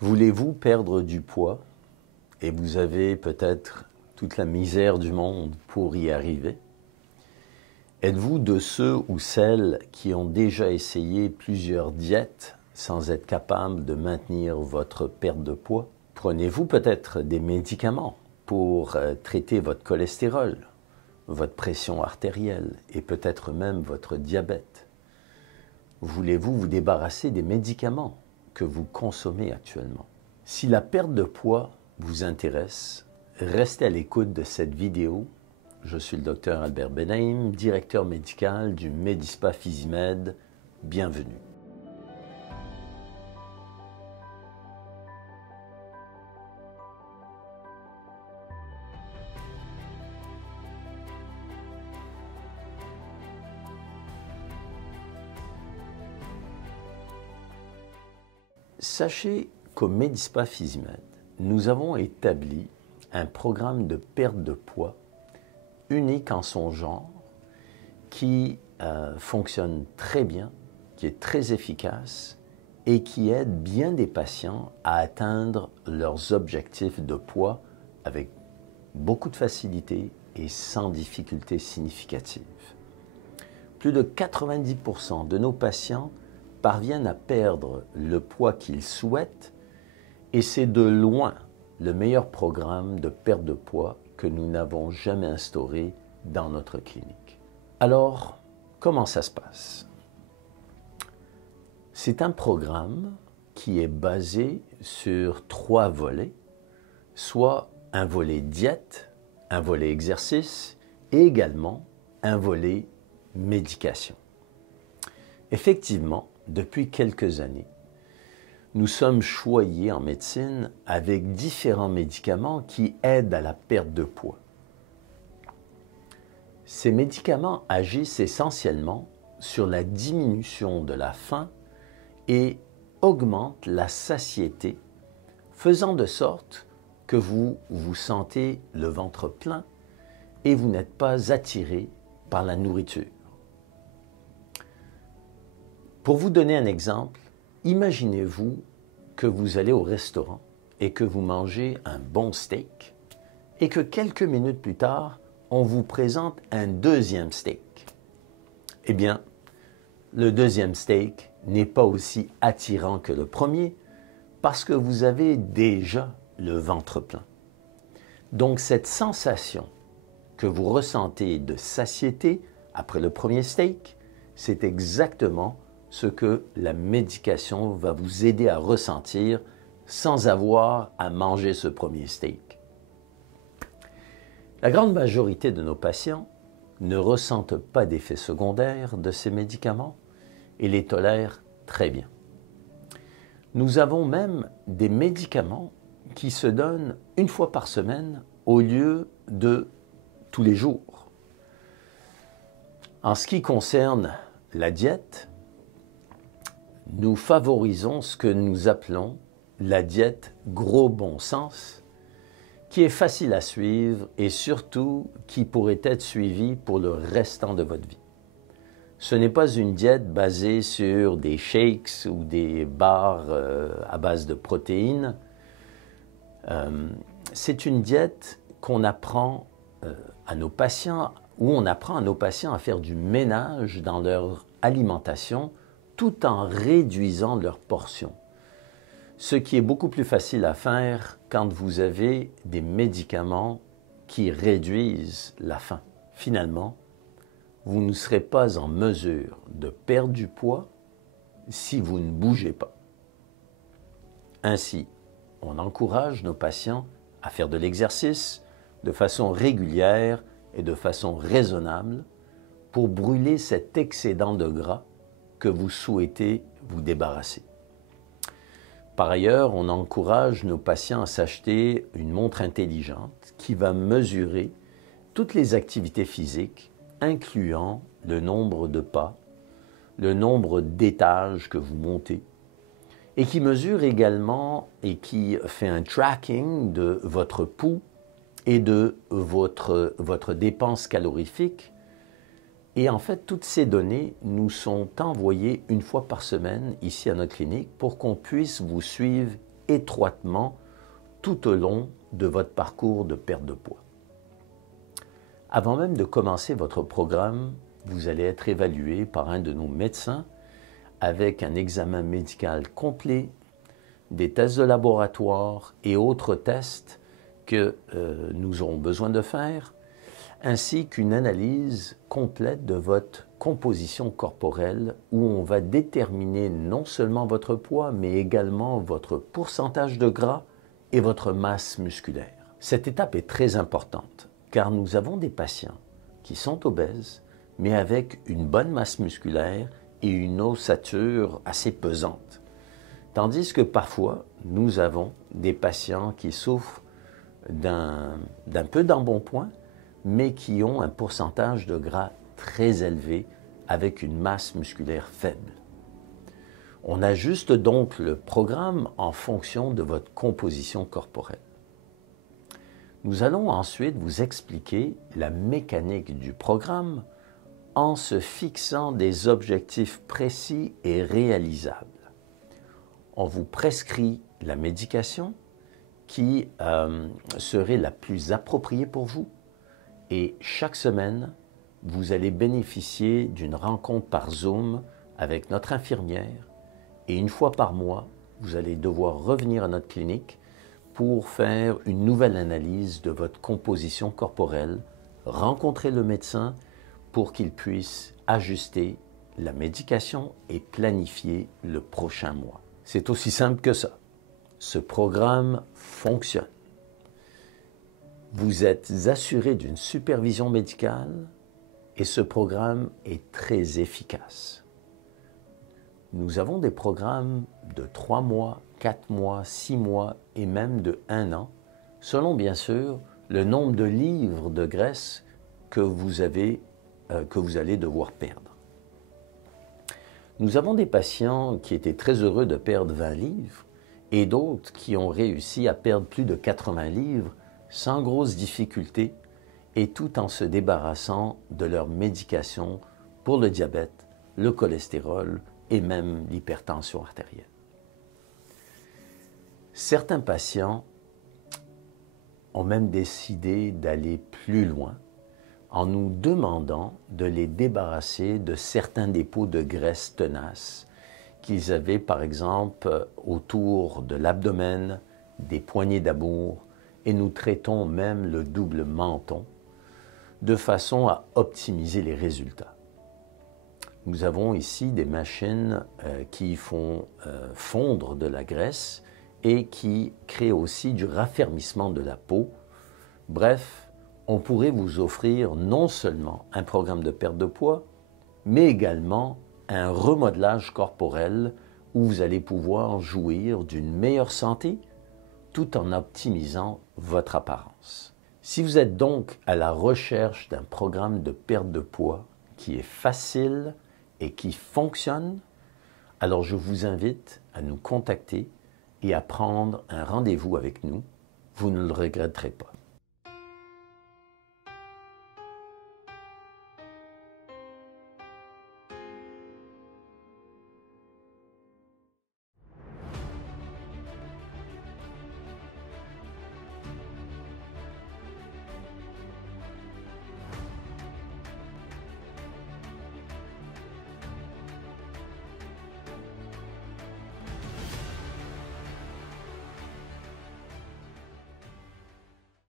Voulez-vous perdre du poids et vous avez peut-être toute la misère du monde pour y arriver? Êtes-vous de ceux ou celles qui ont déjà essayé plusieurs diètes sans être capable de maintenir votre perte de poids? Prenez-vous peut-être des médicaments pour traiter votre cholestérol, votre pression artérielle et peut-être même votre diabète? Voulez-vous vous débarrasser des médicaments que vous consommez actuellement? Si la perte de poids vous intéresse, restez à l'écoute de cette vidéo. Je suis le Dr Albert Benaim, directeur médical du Medispa Physimed. Bienvenue. Sachez qu'au Medispa Physimed, nous avons établi un programme de perte de poids unique en son genre qui fonctionne très bien, qui est très efficace et qui aide bien des patients à atteindre leurs objectifs de poids avec beaucoup de facilité et sans difficulté significative. Plus de 90% de nos patients parviennent à perdre le poids qu'ils souhaitent et c'est de loin le meilleur programme de perte de poids que nous n'avons jamais instauré dans notre clinique. Alors, comment ça se passe? C'est un programme qui est basé sur 3 volets, soit un volet diète, un volet exercice et également un volet médication. Effectivement, depuis quelques années, nous sommes choyés en médecine avec différents médicaments qui aident à la perte de poids. Ces médicaments agissent essentiellement sur la diminution de la faim et augmentent la satiété, faisant de sorte que vous vous sentez le ventre plein et vous n'êtes pas attiré par la nourriture. Pour vous donner un exemple, imaginez-vous que vous allez au restaurant et que vous mangez un bon steak et que quelques minutes plus tard, on vous présente un deuxième steak. Eh bien, le deuxième steak n'est pas aussi attirant que le premier parce que vous avez déjà le ventre plein. Donc, cette sensation que vous ressentez de satiété après le premier steak, c'est exactement ce que la médication va vous aider à ressentir sans avoir à manger ce premier steak. La grande majorité de nos patients ne ressentent pas d'effets secondaires de ces médicaments et les tolèrent très bien. Nous avons même des médicaments qui se donnent une fois par semaine au lieu de tous les jours. En ce qui concerne la diète, nous favorisons ce que nous appelons la diète gros bon sens, qui est facile à suivre et surtout qui pourrait être suivie pour le restant de votre vie. Ce n'est pas une diète basée sur des shakes ou des bars à base de protéines. C'est une diète qu'on apprend à nos patients, où on apprend à nos patients à faire du ménage dans leur alimentation tout en réduisant leurs portions. Ce qui est beaucoup plus facile à faire quand vous avez des médicaments qui réduisent la faim. Finalement, vous ne serez pas en mesure de perdre du poids si vous ne bougez pas. Ainsi, on encourage nos patients à faire de l'exercice de façon régulière et de façon raisonnable pour brûler cet excédent de gras que vous souhaitez vous débarrasser. Par ailleurs, on encourage nos patients à s'acheter une montre intelligente qui va mesurer toutes les activités physiques, incluant le nombre de pas, le nombre d'étages que vous montez, et qui mesure également et qui fait un tracking de votre pouls et de votre dépense calorifique. Et en fait, toutes ces données nous sont envoyées une fois par semaine ici à notre clinique pour qu'on puisse vous suivre étroitement tout au long de votre parcours de perte de poids. Avant même de commencer votre programme, vous allez être évalué par un de nos médecins avec un examen médical complet, des tests de laboratoire et autres tests que nous aurons besoin de faire, ainsi qu'une analyse complète de votre composition corporelle où on va déterminer non seulement votre poids, mais également votre pourcentage de gras et votre masse musculaire. Cette étape est très importante car nous avons des patients qui sont obèses, mais avec une bonne masse musculaire et une ossature assez pesante. Tandis que parfois, nous avons des patients qui souffrent d'un peu d'embonpoint, mais qui ont un pourcentage de gras très élevé avec une masse musculaire faible. On ajuste donc le programme en fonction de votre composition corporelle. Nous allons ensuite vous expliquer la mécanique du programme en se fixant des objectifs précis et réalisables. On vous prescrit la médication qui serait la plus appropriée pour vous et chaque semaine, vous allez bénéficier d'une rencontre par Zoom avec notre infirmière et une fois par mois, vous allez devoir revenir à notre clinique pour faire une nouvelle analyse de votre composition corporelle, rencontrer le médecin pour qu'il puisse ajuster la médication et planifier le prochain mois. C'est aussi simple que ça. Ce programme fonctionne. Vous êtes assuré d'une supervision médicale et ce programme est très efficace. Nous avons des programmes de 3 mois, 4 mois, 6 mois et même de 1 an, selon bien sûr le nombre de livres de graisse que vous allez devoir perdre. Nous avons des patients qui étaient très heureux de perdre 20 livres et d'autres qui ont réussi à perdre plus de 80 livres sans grosse difficulté et tout en se débarrassant de leur médication pour le diabète, le cholestérol et même l'hypertension artérielle. Certains patients ont même décidé d'aller plus loin en nous demandant de les débarrasser de certains dépôts de graisse tenaces qu'ils avaient par exemple autour de l'abdomen, des poignées d'amour et nous traitons même le double menton de façon à optimiser les résultats. Nous avons ici des machines qui font fondre de la graisse et qui créent aussi du raffermissement de la peau. Bref, on pourrait vous offrir non seulement un programme de perte de poids, mais également un remodelage corporel où vous allez pouvoir jouir d'une meilleure santé tout en optimisant votre apparence. Si vous êtes donc à la recherche d'un programme de perte de poids qui est facile et qui fonctionne, alors je vous invite à nous contacter et à prendre un rendez-vous avec nous. Vous ne le regretterez pas.